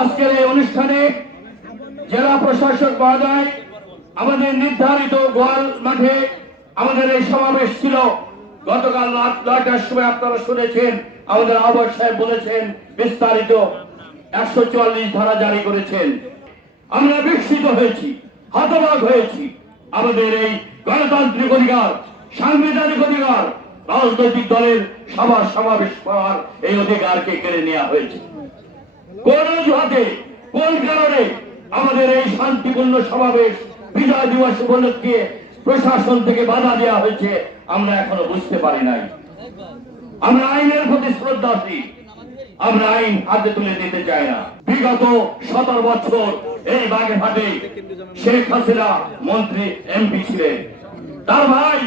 আজকের এই অনুষ্ঠানে জেলা প্রশাসক মহোদয়, আমাদের নির্ধারিত গোয়াল মাঠে আমাদের এই সমাবেশ ছিল। গতকাল রাত নয়টার সময় আপনারা শুনেছেন, আমাদের আবার সাহেব বলেছেন, বিস্তারিত একশো চুয়াল্লিশ ধারা জারি করেছেন। আমরা বিস্মিত হয়েছি, হতবাক হয়েছি। আমাদের এই গণতান্ত্রিক অধিকার, সাংবিধানিক অধিকার, রাজনৈতিক দলের সভা সমাবেশ করার এই অধিকারকে কেড়ে নেওয়া হয়েছে। কোন অজুহাতে কোন কারণে আমাদের এই শান্তিপূর্ণ সমাবেশ, বিজয় দিবস উপলক্ষে প্রশাসন থেকে বাধা দেওয়া হয়েছে, আমরা এখনও বুঝতে পারি নাই। আমরা আইনের প্রতি শ্রদ্ধাশীল আমরা আইন হাতে তুলে দিতে চাই না। বিগত সতেরো বছর এই বাগেরহাটে শেখ হাসিনা মন্ত্রী এমপি ছিলেন। তার ভাই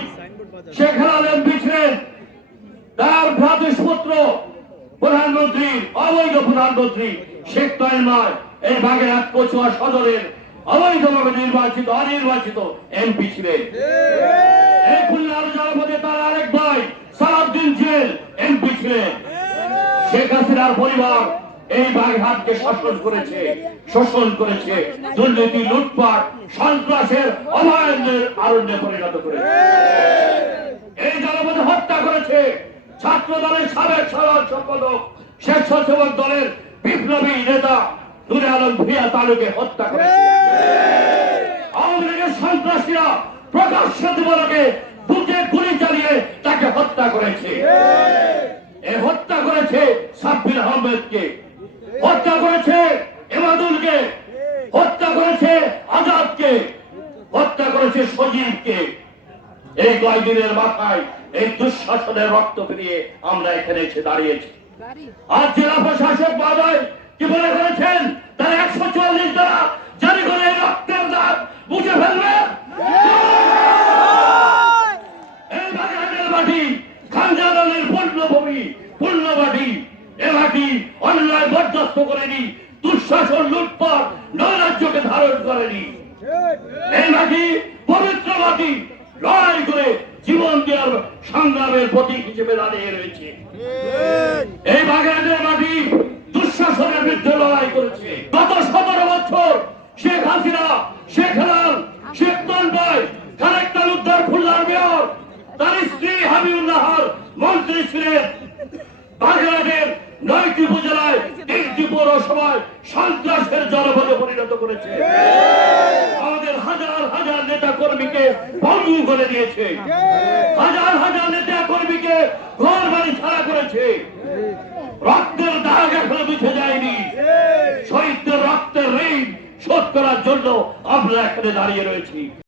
শেখ হেলাল এমপি ছিলেন। তার ভ্রাতুষ্পুত্র প্রধানমন্ত্রী, অবৈধ প্রধানমন্ত্রী শেখ তয়মার এই বাগেরহাট কচুয়া সদরের অবৈধভাবে নির্বাচিত অনির্বাচিত এমপি ছিলেন। এই খুলনার জনপদে তার আরেক ভাই সালাউদ্দিন জেল এমপি ছিলেন। শেখ হাসিনার পরিবার এই বাগেরহাটকে শাসন করেছে শোষণ করেছে দুর্নীতি লুটপাট সন্ত্রাসের অভয়ারণ্যের আরণ্যে পরিণত করেছে। এই জনপদে হত্যা করেছে ছাত্র দলের সাবেক সাধারণ সম্পাদক স্বেচ্ছাসেবক দলের বিপ্লবী নেতা নুরে আলম ভুইয়া তালুকে হত্যা করেছে। আওয়ামী লীগের সন্ত্রাসীরা প্রকাশ্য দিবলকে বুকে গুলি চালিয়ে তাকে হত্যা করেছে। এ হত্যা করেছে সাব্বির আহমেদকে। হত্যা করেছে এমাদুলকে হত্যা করেছে আজাদকে। হত্যা করেছে সজীবকে। এই কয়েকদিনের মাথায় এই দুঃশাসনের রক্ত ফিরিয়ে আমরা এখানে এসে দাঁড়িয়েছি। আজ জেলা প্রশাসক মহোদয় কি বলে করেছেন? তারা একশো চুয়াল্লিশ দ্বারা জারি করে রক্তের দাগ বুঝে ফেলবে? এই বাগেরহাটের মাটি খানজালালের পূর্ণভূমি পূর্ণবাটি এ মাটি অন্যায় বরদাস্ত করেনি দুঃশাসন লুটপাট নৈরাজ্যকে ধারণ করেনি। এই মাটি পবিত্র মাটি লড়াই করে জীবন দেওয়ার সংগ্রামের প্রতীক হিসেবে দাঁড়িয়ে রয়েছে। এই বাগেরহাটের মাটি দুঃশাসনের বিরুদ্ধে লড়াই করেছে। গত সতেরো বছর শেখ হাসিনা শেখ হেলাল শেখ তনবাই খালেক তালুকদার খুলনার মেয়র তার স্ত্রী হাবিউল্লাহর মন্ত্রী ছিলেন। বাগেরহাটের নয়টি উপজেলায় তিনটি পৌরসভায় সন্ত্রাসের জনপদে পরিণত করেছে আমাদের হাজার হাজার নেতা কর্মীকে ভঙ্গ করে দিয়েছে। হাজার হাজার নেতা কর্মীকে ঘর বাড়ি ছাড়া করেছে। রক্তের দাগ এখনও মুছে যায়নি। শহীদদের রক্তের ঋণ শোধ করার জন্য আমরা এখানে দাঁড়িয়ে রয়েছি।